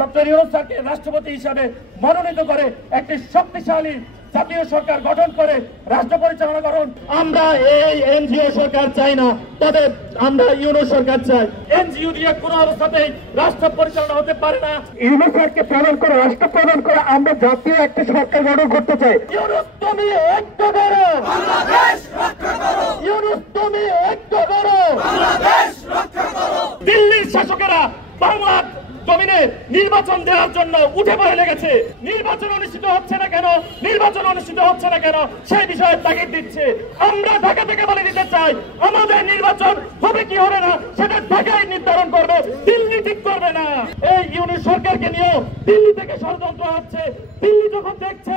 Doctor Yunus স্যারকে রাষ্ট্রপতি হিসাবে মনোনীত করে একটি শক্তিশালী জাতীয় সরকার গঠন করে রাষ্ট্র পরিচালনা করুন। আমরা এই এনজিও সরকার চাই না, তবে আমরা ইউনূস সরকার চাই। এনজিও দিয়ে কোনো অবস্থাতেই রাষ্ট্র পরিচালনা হতে পারে না। ইউনূস স্যারকে প্রদান করে রাষ্ট্র প্রদান করে আমরা জাতীয় একটা সরকার গঠন করতে চাই। ইউনূস তুমি ঐক্য করো, বাংলাদেশ রক্ষা করো। ইউনূস তুমি ঐক্য করো, বাংলাদেশ রক্ষা করো। দিল্লির শাসকেরা বাংলার জমিনে নির্বাচন দেওয়ার জন্য উঠে পড়ে লেগেছে। নির্বাচন অনুষ্ঠিত হচ্ছে না কেন, নির্বাচন অনুষ্ঠিত হচ্ছে না কেন সেই বিষয়ে তাগিদ দিচ্ছে। আমরা ঢাকা থেকে বলে দিতে চাই, আমাদের নির্বাচন হবে কি হবে না সেটা ঢাকায় নির্ধারণ করবে, দিল্লি ঠিক করবে না। এই ইউনূস সরকারকে নিয়েও দিল্লি থেকে ষড়যন্ত্র হচ্ছে। দিল্লি যখন দেখছে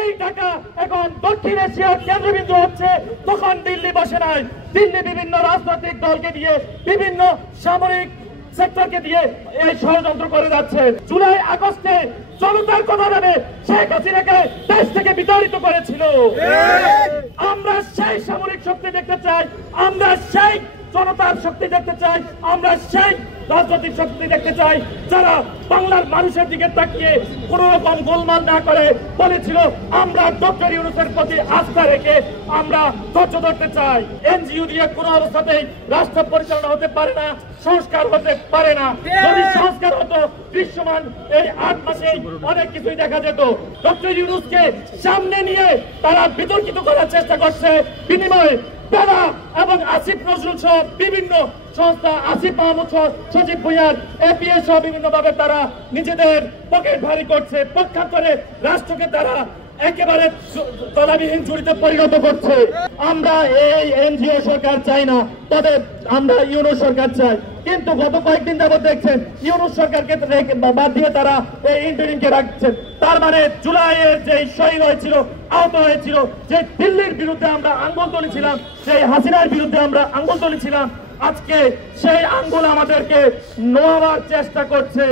এই ঢাকা এখন দক্ষিণ এশিয়ার কেন্দ্রবিন্দু হচ্ছে, তখন দিল্লি বসে নাই। দিল্লি বিভিন্ন রাজনৈতিক দলকে দিয়ে, বিভিন্ন সামরিক সেক্টরকে দিয়ে এই ষড়যন্ত্র করে যাচ্ছে। জুলাই আগস্টে জনতার কথা ভেবে শেখ হাসিনাকে দেশ থেকে বিতাড়িত করেছিল। আমরা সেই সামরিক শক্তি দেখতে চাই, আমরা সেই জনতার শক্তি দেখতে চাই, আমরা সেই রাজনৈতিক শক্তি দেখতে চাই যারা বাংলার মানুষের দিকে তাকিয়ে কোন রকম গোলমাল না করে বলেছিল আমরা ডক্টর ইউনূসের প্রতি আস্থা রেখে আমরা ধৈর্য ধরতে চাই। এনজিও দিয়ে কোনো অবস্থাতেই রাষ্ট্র পরিচালনা হতে পারে না, সংস্কার হতে পারে না। যদি সংস্কার হতো দৃশ্যমান এই 8 মাসেই অনেক কিছুই দেখা যেত। ডক্টর ইউনূসকে সামনে নিয়ে তারা বিতর্কিত করার চেষ্টা করছে, বিনিময়ে তারা এবং আসিফ নজরুল সহ বিভিন্ন সংস্থা, আসিফ মাহমুদ সহ সজীব ভুঁইয়ার এপিএস সহ বিভিন্ন ভাবে তারা নিজেদের পকেট ভারী করছে, পক্ষান্তরে রাষ্ট্রকে তারা একেবারে তলাবিহীন ঝুড়িতে পরিণত করছে। আমরা এই এনজিও সরকার চাই না, তবে আমরা ইউনূস সরকার চাই। কিন্তু গত কয়েকদিন যাবত দেখছেন ইউনূস সরকারকে বাদ দিয়ে তারা এই ইন্টারিমকে রাখছেন। তার মানে জুলাইয়ের যে শহীদ হয়েছিল, আহত হয়েছিল, যে দিল্লির বিরুদ্ধে আমরা আঙ্গুল তুলেছিলাম, সেই হাসিনার বিরুদ্ধে আমরা আঙ্গুল তুলেছিলাম, আজকে সেই আঙ্গুল আমাদেরকে নোয়াবার চেষ্টা করছে।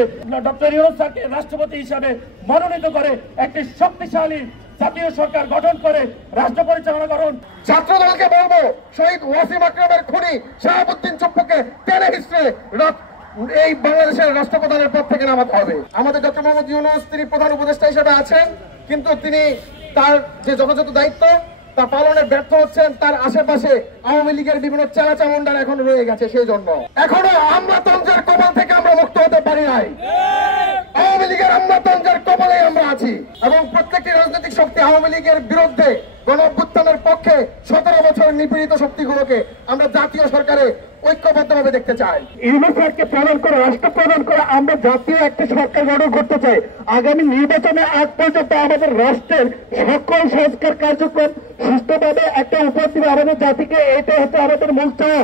ডক্টর ইউনূস স্যারকে রাষ্ট্রপতি হিসাবে মনোনীত করে একটি শক্তিশালী জাতীয় সরকার গঠন করে রাষ্ট্র পরিচালনা করুন। ছাত্রদলকে বলবো, শহীদ ওয়াসিম আকরামের খুনি শাহাবুদ্দিন চুপ্পুকে টেনে হিসেবে এই বাংলাদেশের রাষ্ট্রপ্রধানের পদ থেকে নামাতে হবে। আমাদের ডক্টর মোহাম্মদ ইউনূস তিনি প্রধান উপদেষ্টা হিসেবে আছেন, কিন্তু তিনি তার যে যথাযথ দায়িত্ব তা পালনে ব্যর্থ হচ্ছেন। তার আশেপাশে আওয়ামী লীগের বিভিন্ন চামুন্ডার এখন রয়ে গেছে, সেই জন্য এখনো আমলাতন্ত্রের কবল থেকে আমরা মুক্ত হতে পারি নাই। আওয়ামী লীগের আমলাতন্ত্রের কবলে আমরা আছি এবং প্রত্যেকটি রাজনৈতিক শক্তি আওয়ামী লীগের বিরুদ্ধে গণ অভ্যুত্থানের পক্ষে 17 বছর নিপীড়িত শক্তিগুলোকে আমরা জাতীয় সরকারে ঐক্যবদ্ধভাবে দেখতে চাই। ইউনূস স্যারকে প্রদান করে রাষ্ট্র প্রদান করে আমরা জাতীয় একটা সরকার গঠন করতে চাই। আগামী নির্বাচনে আগ পর্যন্ত আমাদের রাষ্ট্রের সকল সংস্কার কার্যক্রম সুষ্ঠুভাবে একটা উপর দিবে আমাদের জাতিকে, এটা হচ্ছে আমাদের মূল চাওয়া।